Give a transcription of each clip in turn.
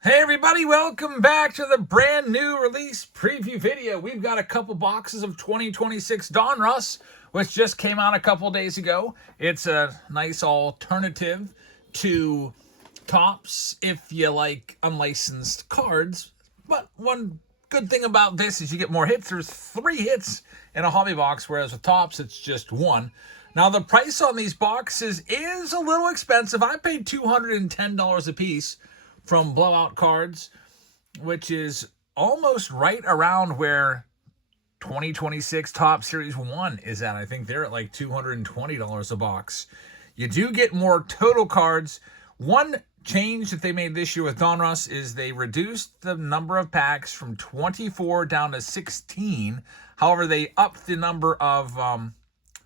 Hey everybody, welcome back to the brand new release preview video. We've got a couple boxes of 2026 Donruss, which just came out a couple days ago. It's a nice alternative to Topps if you like unlicensed cards. But one good thing about this is you get more hits. There's 3 hits in a hobby box, whereas with Topps it's just 1. Now the price on these boxes is a little expensive. I paid $210 a piece from Blowout Cards, which is almost right around where 2026 Top Series 1 is at. I think they're at like $220 a box. You do get more total cards. One change that they made this year with Donruss is they reduced the number of packs from 24 down to 16. However, they upped the number of, down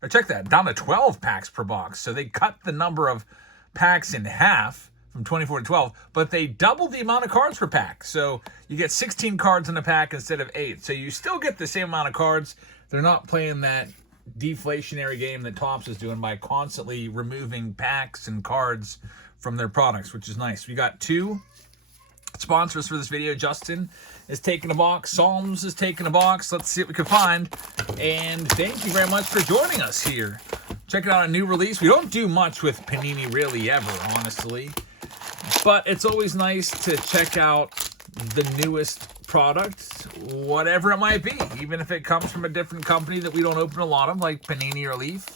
to 12 packs per box. So they cut the number of packs in half from 24 to 12, but they doubled the amount of cards per pack. So you get 16 cards in a pack instead of 8. So you still get the same amount of cards. They're not playing that deflationary game that Topps is doing by constantly removing packs and cards from their products, which is nice. We got 2 sponsors for this video. Justin is taking a box. Psalms is taking a box. Let's see what we can find. And thank you very much for joining us here. Check out a new release. We don't do much with Panini really ever, honestly. But it's always nice to check out the newest product, whatever it might be, even if it comes from a different company that we don't open a lot of, like Panini or Leaf.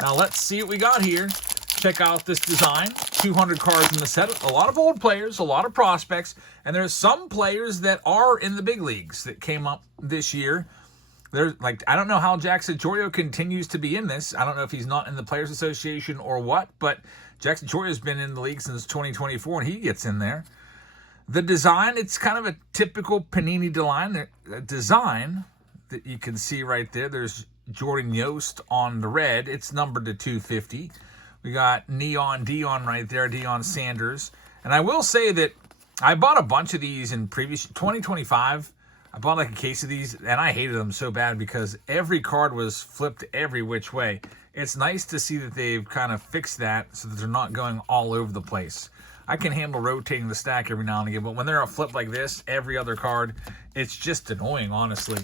Now let's see what we got here. Check out this design. 200 cards in the set. A lot of old players, a lot of prospects, and there's some players that are in the big leagues that came up this year. There's I don't know how Jackson Chourio continues to be in this. I don't know if he's not in the Players Association or what, but Jackson Chourio's been in the league since 2024, and he gets in there. The design, it's kind of a typical Panini design that you can see right there. There's Jordan Yost on the red. It's numbered to 250. We got Neon Dion right there, Deion Sanders. And I will say that I bought a bunch of these in previous 2025. I bought like a case of these, and I hated them so bad because every card was flipped every which way. It's nice to see that they've kind of fixed that so that they're not going all over the place. I can handle rotating the stack every now and again, but when they're a flip like this, every other card, it's just annoying, honestly.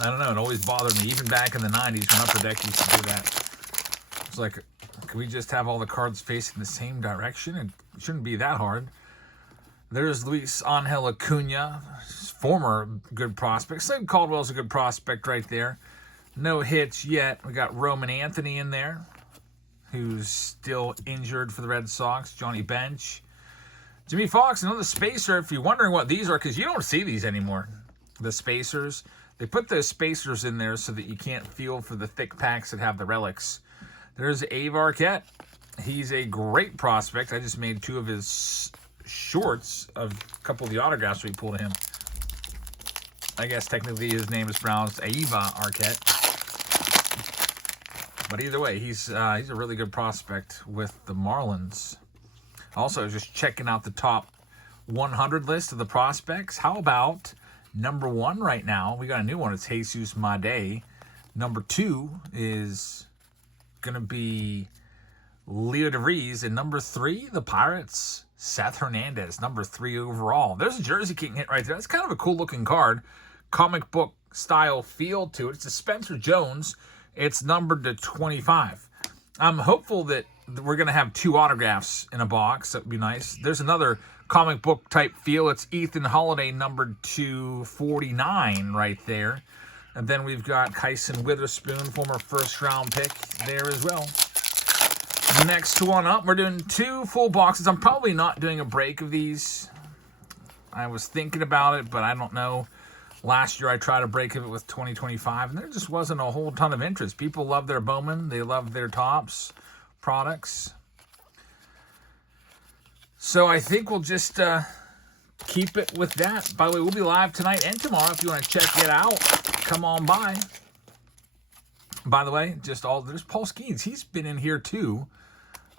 I don't know, it always bothered me, even back in the 90s when Upper Deck used to do that. It's like, can we just have all the cards facing the same direction? It shouldn't be that hard. There's Luis Angel Acuna, former good prospect. Slade Caldwell's a good prospect right there. No hits yet. We got Roman Anthony in there, who's still injured for the Red Sox. Johnny Bench. Jimmy Fox, another spacer. If you're wondering what these are, because you don't see these anymore, the spacers. They put those spacers in there so that you can't feel for the thick packs that have the relics. There's Abe Arquette. He's a great prospect. I just made 2 of his shorts of a couple of the autographs we pulled of him. I guess technically his name is pronounced Ava Arquette. But either way, he's a really good prospect with the Marlins. Also, just checking out the top 100 list of the prospects. How about number 1 right now? We got a new one. It's Jesus Made. Number 2 is going to be Leo DeVries. And number 3, the Pirates, Seth Hernandez, number 3 overall. There's a Jersey King hit right there. That's kind of a cool looking card. Comic book style feel to it. It's a Spencer Jones. It's numbered to 25. I'm hopeful that we're going to have 2 autographs in a box. That would be nice. There's another comic book type feel. It's Ethan Holiday, numbered to 49 right there. And then we've got Kyson Witherspoon, former first-round pick, there as well. Next one up, we're doing 2 full boxes. I'm probably not doing a break of these. I was thinking about it, but I don't know. Last year I tried a break of it with 2025, and there just wasn't a whole ton of interest. People love their Bowman. They love their Topps products. So I think we'll just keep it with that. By the way, we'll be live tonight and tomorrow. If you want to check it out, come on by. By the way, there's Paul Skeens. He's been in here too.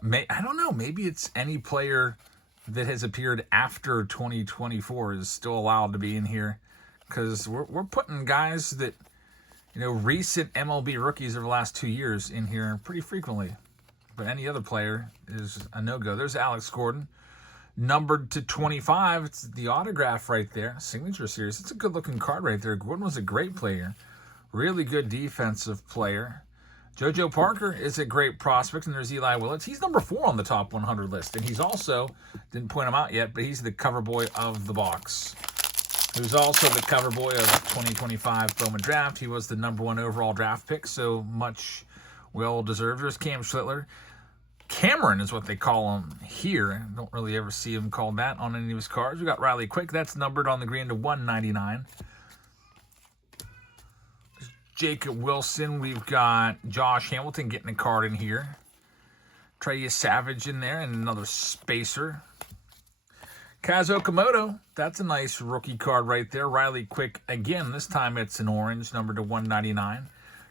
I don't know. Maybe it's any player that has appeared after 2024 is still allowed to be in here, because we're putting guys that, recent MLB rookies over the last 2 years in here pretty frequently. But any other player is a no-go. There's Alex Gordon. Numbered to 25. It's the autograph right there. Signature series. It's a good-looking card right there. Gordon was a great player. Really good defensive player. JoJo Parker is a great prospect, and there's Eli Willits. He's number 4 on the top 100 list, and he's also, didn't point him out yet, but he's the cover boy of the box. Who's also the cover boy of 2025 Bowman Draft. He was the number 1 overall draft pick, so much well-deserved. There's Cam Schlittler. Cameron is what they call him here. I don't really ever see him called that on any of his cards. We got Riley Quick. That's numbered on the green to 199. Jacob Wilson. We've got Josh Hamilton getting a card in here. Trey Savage in there, and another spacer. Kazuo Okamoto, that's a nice rookie card right there. Riley Quick again. This time it's an orange, numbered to 199.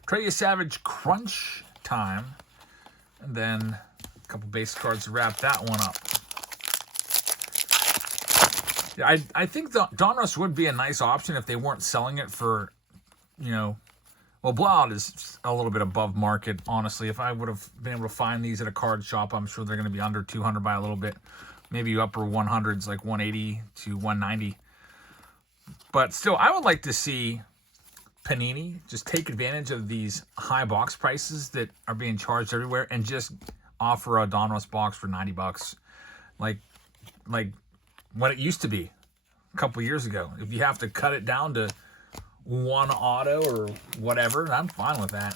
Trey Savage Crunch Time. And then a couple base cards to wrap that one up. Yeah, I think the Donruss would be a nice option if they weren't selling it for, you know, well, Blowout is a little bit above market, honestly. If I would have been able to find these at a card shop, I'm sure they're going to be under 200 by a little bit. Maybe upper 100s, like 180 to 190. But still, I would like to see Panini just take advantage of these high box prices that are being charged everywhere and just offer a Donruss box for $90. Like what it used to be a couple years ago. If you have to cut it down to 1 auto or whatever, I'm fine with that.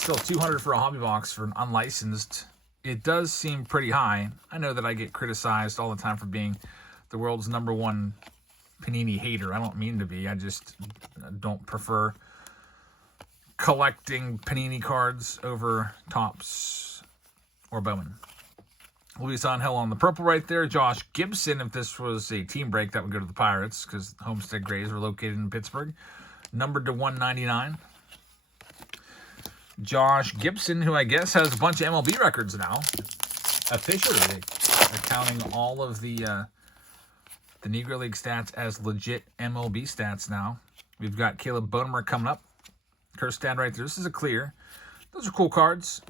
Still $200 for a hobby box for an unlicensed. It does seem pretty high. I know that I get criticized all the time for being the world's number 1 Panini hater. I don't mean to be. I just don't prefer collecting Panini cards over Topps or Bowman. Luis Angel on the purple right there. Josh Gibson, if this was a team break, that would go to the Pirates because Homestead Grays are located in Pittsburgh. Numbered to 199. Josh Gibson, who I guess has a bunch of MLB records now. Officially, they're counting all of the Negro League stats as legit MLB stats now. We've got Caleb Bonemer coming up. Kirstad right there. This is a clear. Those are cool cards.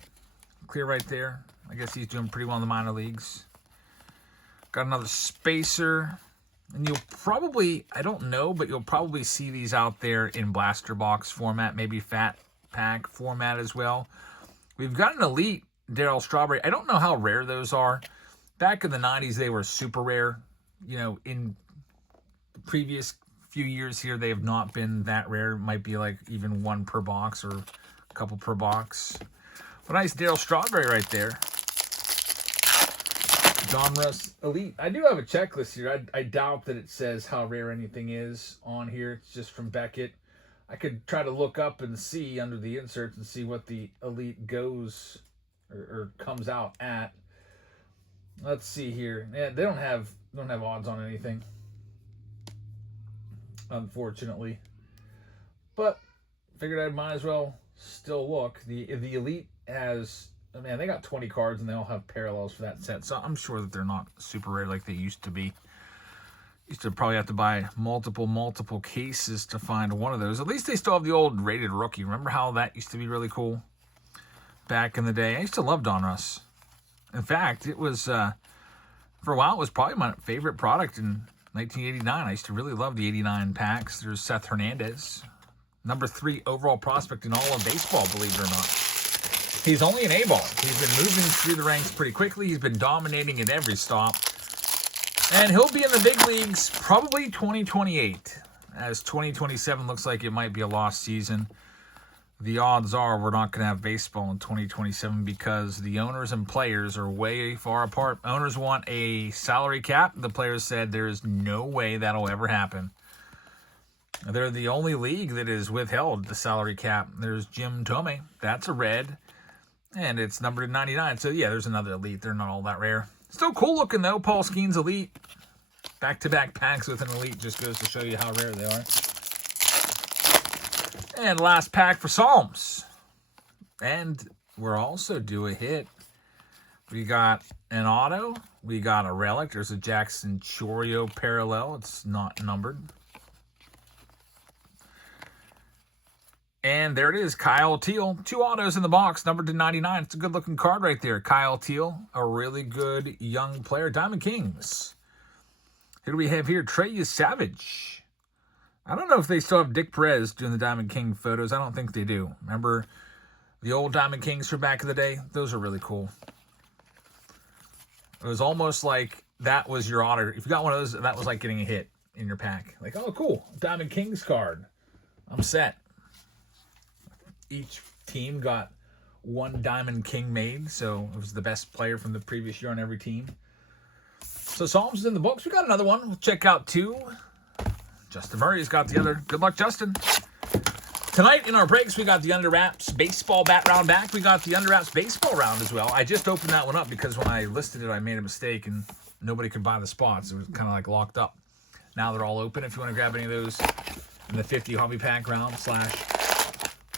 Clear right there. I guess he's doing pretty well in the minor leagues. Got another spacer. And you'll probably, I don't know, but you'll probably see these out there in blaster box format, maybe fat pack format as well. We've got an elite Darryl Strawberry. I don't know how rare those are. Back in the 90s, they were super rare. You know, in the previous few years here, they have not been that rare. It might be like even 1 per box or a couple per box. But nice Darryl Strawberry right there. Donruss Elite. I do have a checklist here. I doubt that it says how rare anything is on here. It's just from Beckett. I could try to look up and see under the inserts and see what the Elite goes or comes out at. Let's see here. Yeah, they don't have odds on anything, unfortunately. But figured I might as well still look. The Elite has, man, they got 20 cards and they all have parallels for that set. So I'm sure that they're not super rare like they used to be. Used to probably have to buy multiple cases to find one of those. At least they still have the old rated rookie. Remember how that used to be really cool back in the day? I used to love Donruss. In fact, it was, for a while, it was probably my favorite product in 1989. I used to really love the 89 packs. There's Seth Hernandez, number 3 overall prospect in all of baseball, believe it or not. He's only an A-ball. He's been moving through the ranks pretty quickly. He's been dominating at every stop. And he'll be in the big leagues probably 2028, as 2027 looks like it might be a lost season. The odds are we're not going to have baseball in 2027 because the owners and players are way far apart. Owners want a salary cap. The players said there is no way that'll ever happen. They're the only league that has withheld the salary cap. There's Jim Thome. That's a red. And it's numbered at 99. So, yeah, there's another Elite. They're not all that rare. Still cool looking, though. Paul Skeen's Elite. Back-to-back packs with an Elite just goes to show you how rare they are. And last pack for Psalms. And we're also due a hit. We got an auto. We got a relic. There's a Jackson Chourio parallel. It's not numbered. And there it is, Kyle Teal. 2 autos in the box, numbered to 99. It's a good-looking card right there. Kyle Teal, a really good young player. Diamond Kings. Who do we have here? Trey Savage. I don't know if they still have Dick Perez doing the Diamond King photos. I don't think they do. Remember the old Diamond Kings from back in the day? Those are really cool. It was almost like that was your auto. If you got one of those, that was like getting a hit in your pack. Like, oh, cool. Diamond Kings card. I'm set. Each team got 1 Diamond King made, so it was the best player from the previous year on every team. So Psalms is in the books. We got another one. We'll check out 2. Justin Murray's got the other. Good luck, Justin. Tonight in our breaks, we got the Under Wraps baseball bat round back. We got the Under Wraps baseball round as well. I just opened that one up because when I listed it, I made a mistake and nobody could buy the spots. It was kind of like locked up. Now they're all open. If you want to grab any of those in the 50 hobby pack round /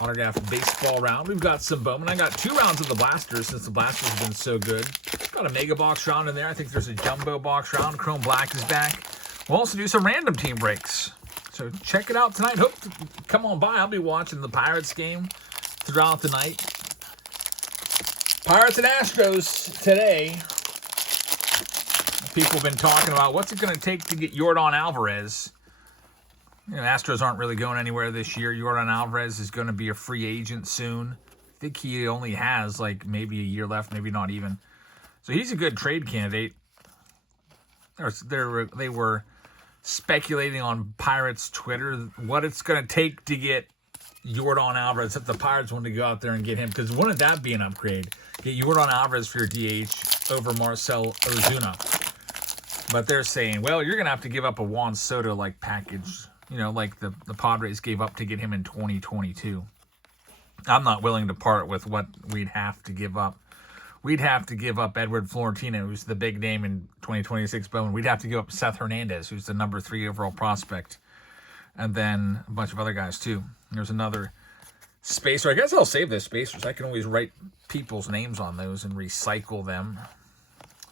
autograph baseball round. We've got some Bowman. I got 2 rounds of the blasters since the blasters have been so good. Got a mega box round in there. I think there's a jumbo box round. Chrome Black is back. We'll also do some random team breaks. So check it out tonight. Hope to come on by. I'll be watching the Pirates game throughout the night. Pirates and Astros today. People have been talking about what's it going to take to get Yordan Alvarez. You know, Astros aren't really going anywhere this year. Yordan Alvarez is going to be a free agent soon. I think he only has like maybe a year left, maybe not even. So he's a good trade candidate. They were speculating on Pirates Twitter what it's going to take to get Yordan Alvarez if the Pirates want to go out there and get him. Because wouldn't that be an upgrade? Get Yordan Alvarez for your DH over Marcell Ozuna. But they're saying, well, you're going to have to give up a Juan Soto-like package. You know, like the Padres gave up to get him in 2022. I'm not willing to part with what we'd have to give up. We'd have to give up Edward Florentino, who's the big name in 2026 Bowman. We'd have to give up Seth Hernandez, who's the number 3 overall prospect. And then a bunch of other guys, too. There's another spacer. I guess I'll save those spacers. I can always write people's names on those and recycle them.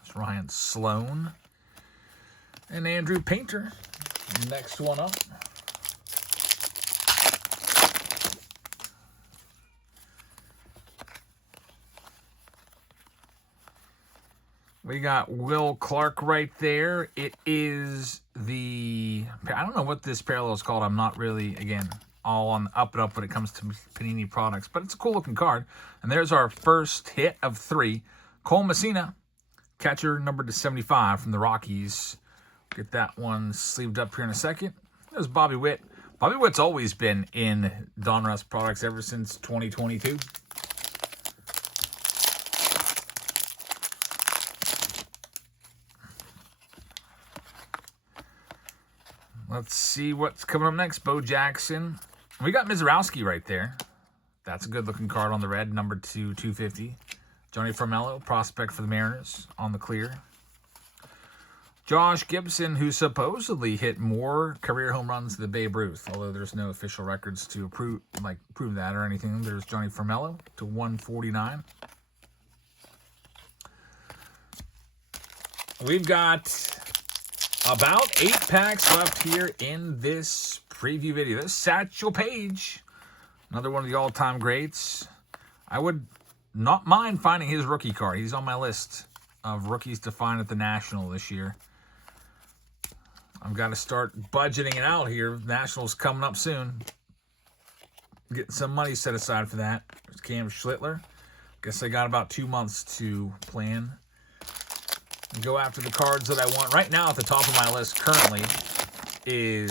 There's Ryan Sloan and Andrew Painter. Next one up. We got Will Clark right there. It is the, I don't know what this parallel is called. I'm not really, again, all on up and up when it comes to Panini products, but it's a cool looking card. And there's our first hit of 3. Cole Messina, catcher numbered to 75 from the Rockies. Get that one sleeved up here in a second. There's Bobby Witt. Bobby Witt's always been in Donruss products ever since 2022. Let's see what's coming up next. Bo Jackson. We got Mizorowski right there. That's a good-looking card on the red, numbered to 250. Johnny Formello, prospect for the Mariners, on the clear. Josh Gibson, who supposedly hit more career home runs than Babe Ruth, although there's no official records to prove that or anything. There's Johnny Formello to 149. We've got about 8 packs left here in this preview video. There's Satchel Paige, another one of the all-time greats. I would not mind finding his rookie card. He's on my list of rookies to find at the National this year. I've got to start budgeting it out here. Nationals coming up soon. Getting some money set aside for that. There's Cam Schlittler. Guess I got about 2 months to plan and go after the cards that I want. Right now, at the top of my list currently is,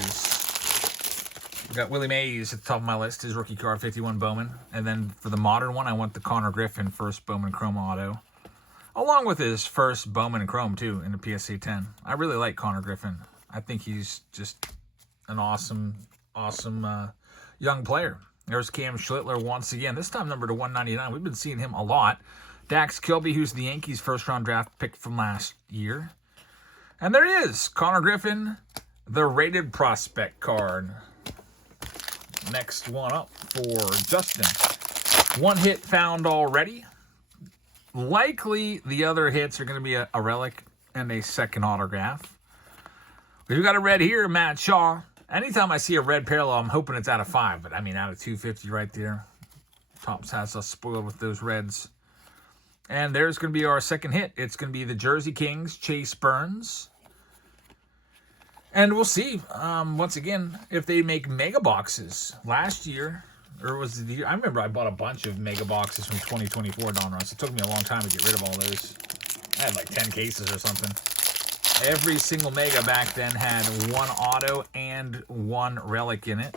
we got Willie Mays at the top of my list, his rookie card, 51 Bowman. And then for the modern one, I want the Connor Griffin first Bowman Chrome auto, along with his first Bowman and Chrome, too, in the PSA 10. I really like Connor Griffin. I think he's just an awesome young player. There's Cam Schlittler once again, this time numbered to 199. We've been seeing him a lot. Dax Kilby, who's the Yankees' first-round draft pick from last year. And there he is, Connor Griffin, the rated prospect card. Next one up for Justin. 1 hit found already. Likely the other hits are going to be a relic and a second autograph. We've got a red here, Matt Shaw. Anytime I see a red parallel, I'm hoping it's out of 5. But, I mean, out of 250 right there. Topps has us spoiled with those reds. And there's going to be our second hit. It's going to be the Jersey Kings, Chase Burns. And we'll see, once again, if they make mega boxes. Last year, or was it the year? I remember I bought a bunch of mega boxes from 2024 Donruss. It took me a long time to get rid of all those. I had like 10 cases or something. Every single mega back then had 1 auto and 1 relic in it.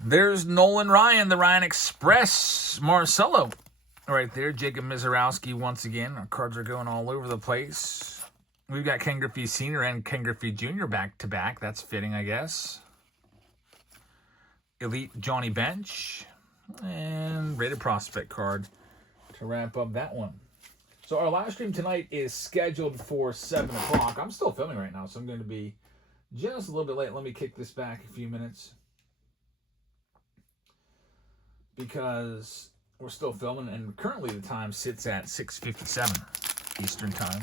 There's Nolan Ryan, the Ryan Express, Marcelo. Right there, Jacob Mizorowski once again. Our cards are going all over the place. We've got Ken Griffey Sr. and Ken Griffey Jr. back-to-back. That's fitting, I guess. Elite Johnny Bench. And rated prospect card to wrap up that one. So our live stream tonight is scheduled for 7 o'clock. I'm still filming right now, so I'm going to be just a little bit late. Let me kick this back a few minutes, because we're still filming, and currently the time sits at 6:57 Eastern Time.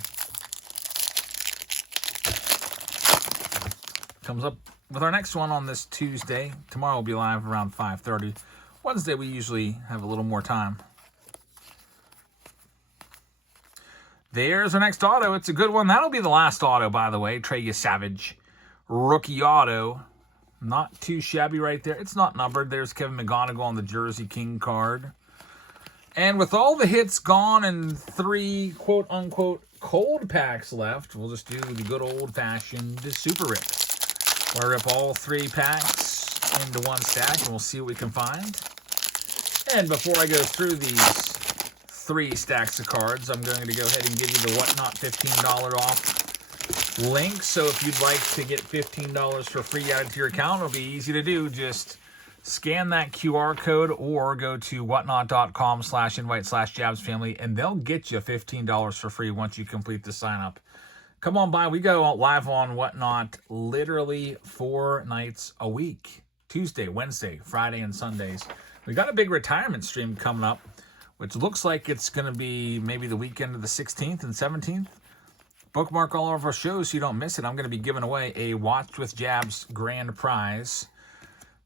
Comes up with our next one on this Tuesday. Tomorrow will be live around 5:30. Wednesday we usually have a little more time. There's our next auto. It's a good one. That'll be the last auto, by the way. Trey Savage, rookie auto. Not too shabby right there. It's not numbered. There's Kevin McGonigal on the Jersey King card. And with all the hits gone and 3 quote-unquote cold packs left, we'll just do the good old-fashioned super rip. We'll rip all 3 packs into one stack, and we'll see what we can find. And before I go through these 3 stacks of cards, I'm going to go ahead and give you the Whatnot $15 off link. So if you'd like to get $15 for free added to your account, it'll be easy to do. Just scan that QR code or go to whatnot.com/invite/JabsFamily, and they'll get you $15 for free once you complete the sign up. Come on by. We go live on Whatnot literally 4 nights a week. Tuesday, Wednesday, Friday, and Sundays. We got a big retirement stream coming up, which looks like it's going to be maybe the weekend of the 16th and 17th. Bookmark all of our shows so you don't miss it. I'm going to be giving away a Watch with Jabs grand prize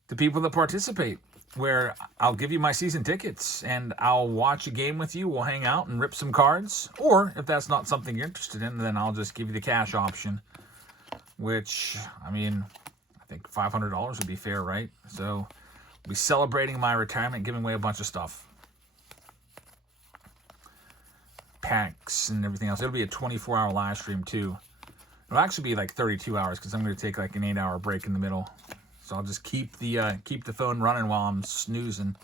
to people that participate, where I'll give you my season tickets and I'll watch a game with you. We'll hang out and rip some cards. Or if that's not something you're interested in, then I'll just give you the cash option, which, I mean, I think $500 would be fair, right? So I'll be celebrating my retirement, giving away a bunch of stuff. Packs and everything else. It'll be a 24-hour live stream too. It'll actually be like 32 hours because I'm going to take like an 8-hour break in the middle. So I'll just keep the phone running while I'm snoozing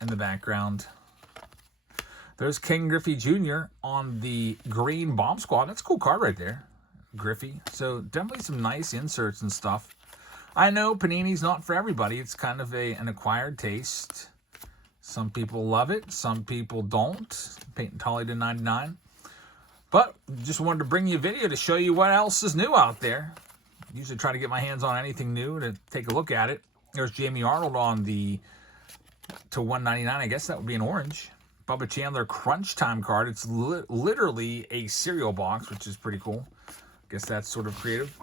in the background. There's Ken Griffey Jr. on the green bomb squad. That's a cool card right there, Griffey. So definitely some nice inserts and stuff. I know Panini's not for everybody. It's kind of an acquired taste. Some people love it. Some people don't. Peyton Tolly to 99. But just wanted to bring you a video to show you what else is new out there. Usually try to get my hands on anything new to take a look at it. There's Jamie Arnold on the to 199. I guess that would be an orange. Bubba Chandler Crunch Time card. It's literally a cereal box, which is pretty cool. Guess that's sort of creative.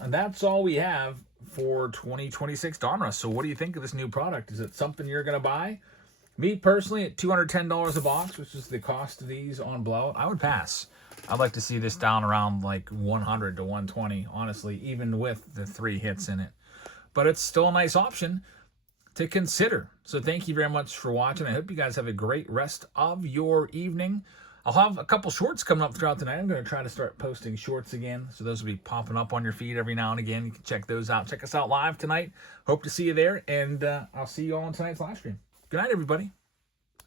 And that's all we have for 2026 Donruss. So what do you think of this new product? Is it something you're going to buy? Me personally, at $210 a box, which is the cost of these on Blowout, I would pass. I'd like to see this down around like 100 to 120, honestly, even with the 3 hits in it. But it's still a nice option to consider. So thank you very much for watching. I hope you guys have a great rest of your evening. I'll have a couple shorts coming up throughout the night. I'm going to try to start posting shorts again. So those will be popping up on your feed every now and again. You can check those out. Check us out live tonight. Hope to see you there. And I'll see you all on tonight's live stream. Good night, everybody.